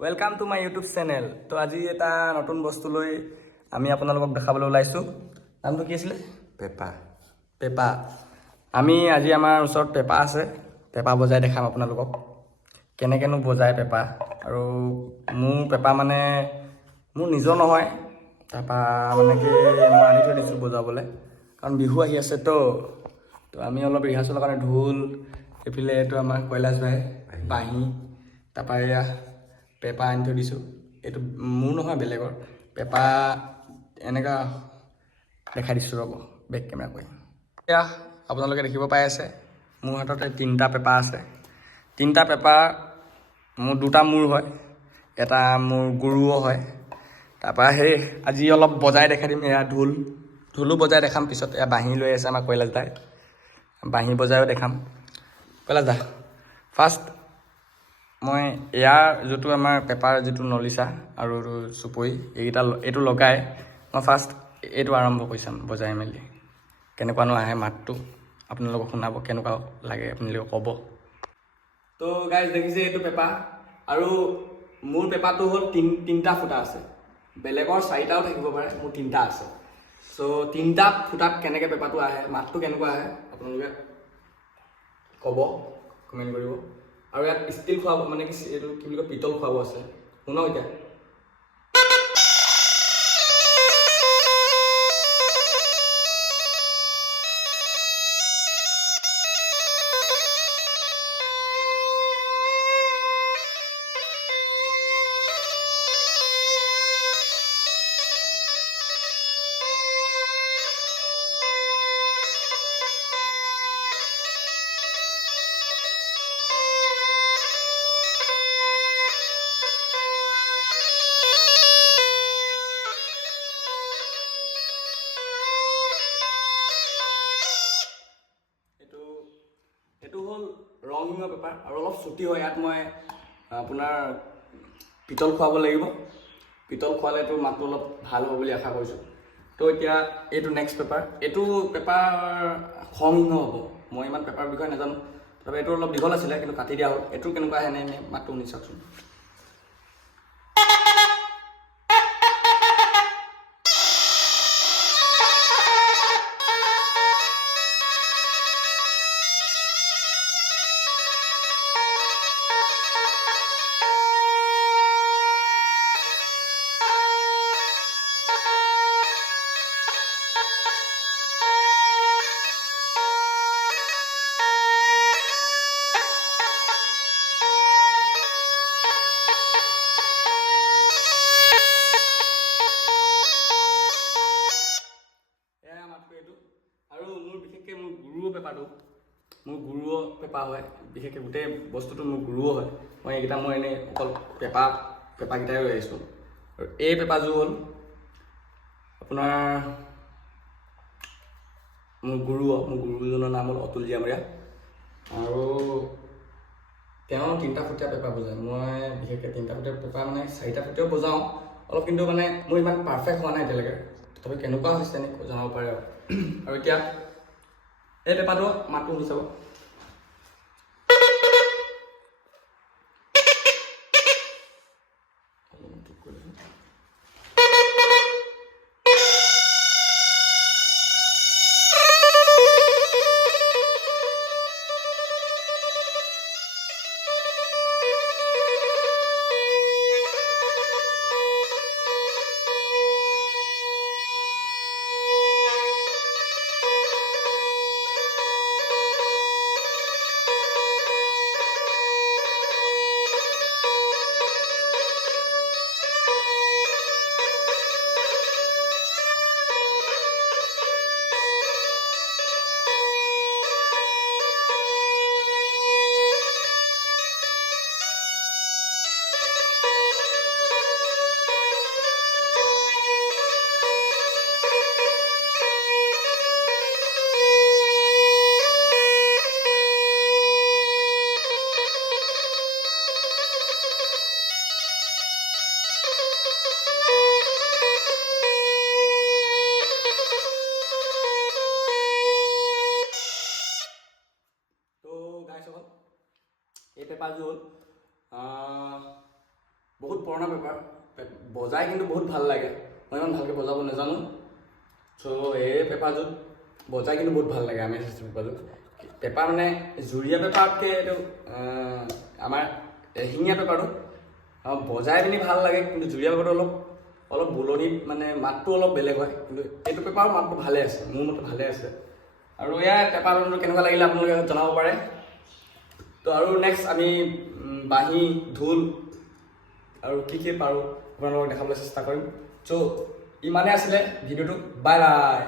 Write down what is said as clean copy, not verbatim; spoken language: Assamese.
Welcome to my YouTube channel. তো আজি এটা নতুন বস্তু লৈ আমি আপোনালোকক দেখাবলৈ ওলাইছোঁ। নামটো কি আছিলে? পেপা। পেপা। আমি আজি আমাৰ ওচৰত পেপা আছে, পেপা বজাই দেখাম আপোনালোকক কেনেকৈনো বজায় পেপা। আৰু মোৰ পেপা মানে মোৰ নিজৰ নহয়, তাৰপৰা মানে কি মই আনি থৈ দিছোঁ বজাবলৈ, কাৰণ বিহু আহি আছে তো আমি অলপ ৰিহাৰ্চেলৰ কাৰণে ঢোল, এইফালে এইটো আমাৰ কৈলাশ ভাই বাঁহী, তাৰপৰা এয়া পেপা আনি থৈ দিছোঁ। এইটো মোৰ নহয়, বেলেগৰ পেপা। এনেকুৱা দেখাই দিছোঁ, ৰ'ব বেক কেমেৰা কৰি। এয়া আপোনালোকে দেখিব পাই আছে মোৰ হাততে 3টা পেপা আছে। 3টা পেপা মোৰ 2টা মূৰ হয়, এটা মোৰ গুৰুও হয়। তাৰপৰা সেই আজি অলপ বজাই দেখাই দিম। এয়া ঢোলো বজাই দেখাম পিছত। এয়া বাঁহী লৈ আছে আমাৰ কৈলাশ দাই, বাঁহী বজায়ো দেখাম। কৈলাশ দা, ফাৰ্ষ্ট মই ইয়াৰ যিটো আমাৰ পেপাৰ যিটো নলিচা আৰু চুপৰি এইটো লগাই মই ফাৰ্ষ্ট এইটো আৰম্ভ কৰি চাম বজাই মেলি, কেনেকুৱানো আহে মাতটো আপোনালোকক শুনাব, কেনেকুৱা লাগে আপোনালোকে ক'ব। তো গাইজ দেখিছে এইটো পেপা, আৰু মোৰ পেপাটো হ'ল 3টা ফুটা আছে। বেলেগৰ 4টাও থাকিব পাৰে, মোৰ 3টা আছে। চ' 3টা ফুটাত কেনেকৈ পেপাটো আহে, মাতটো কেনেকুৱা আহে আপোনালোকে ক'ব, কমেণ্ট কৰিব। আৰু ইয়াত ষ্টিল খুৱাব, মানে কি এইটো কি বুলি কয়, পিতল খুৱাব আছে। শুনক এতিয়া। এইটো হ'ল ৰংহিঙৰ পেপাৰ, আৰু অলপ চুটি হয়। ইয়াত মই আপোনাৰ পিতল খুৱাব লাগিব। পিতল খুৱালে এইটো মাতটো অলপ ভাল হ'ব বুলি আশা কৰিছোঁ। তো এতিয়া এইটো নেক্সট পেপাৰ। এইটো পেপাৰ সংহিঙ হ'ব। মই ইমান পেপাৰ বিষয়ে নাজানো, তথাপি এইটো অলপ দীঘল আছিলে, কিন্তু কাটি দিয়া হ'ল। এইটো কেনেকুৱা আহে নে মাতটো শুনি চাওকচোন। আৰু মোৰ বিশেষকৈ মোৰ গুৰুৰ পেপাটো, মোৰ গুৰুও পেপা হয়। বিশেষকৈ গোটেই বস্তুটো মোৰ গুৰুও হয়। মই এনেই অকল পেপাকেইটাই লৈ আহিছোঁ। আৰু এই পেপাযোৰ হ'ল আপোনাৰ মোৰ গুৰুজনৰ নাম হ'ল অতুল জীয়ামৰীয়া, আৰু তেওঁ 3টা ফুটীয়া পেপা বজায়। মই বিশেষকৈ 3টা ফুটীয়া পেপা মানে 4টা ফুটীয়াও বজাওঁ অলপ, কিন্তু মানে মোৰ ইমান পাৰফেক্ট হোৱা নাই এতিয়ালৈকে। তথাপি কেনেকুৱা হৈছে এনেকৈ জনাব পাৰে আৰু এতিয়া এই পেপাটো মাতটো শুনি চাব। এই পেপাৰযোৰ হ'ল বহুত পুৰণা পেপাৰ, বজাই কিন্তু বহুত ভাল লাগে। মই ইমান ভালকৈ বজাব নাজানো। চ' এই পেপাৰযোৰ বজাই কিন্তু বহুত ভাল লাগে। আমি পেপাৰযোৰ পেপাৰ মানে জুৰীয়া পেপাৰতকৈ এইটো আমাৰ এশিঙীয়া পেপাৰটো বজাই পিনি ভাল লাগে, কিন্তু জুৰীয়া পেপাৰটো অলপ বুলনিত মানে মাতটো অলপ বেলেগ হয়। কিন্তু এইটো পেপাৰৰ মাতটো ভালে আছে, মোৰ মতে ভালে আছে। আৰু এয়া পেপাৰটো কেনেকুৱা লাগিলে আপোনালোকে জনাব পাৰে। তো আৰু নেক্সট আমি বাঁহী, ঢোল আৰু কি পাৰোঁ আপোনালোকক দেখাবলৈ চেষ্টা কৰিম। চ' ইমানে আছিলে ভিডিঅ'টো। Bye bye.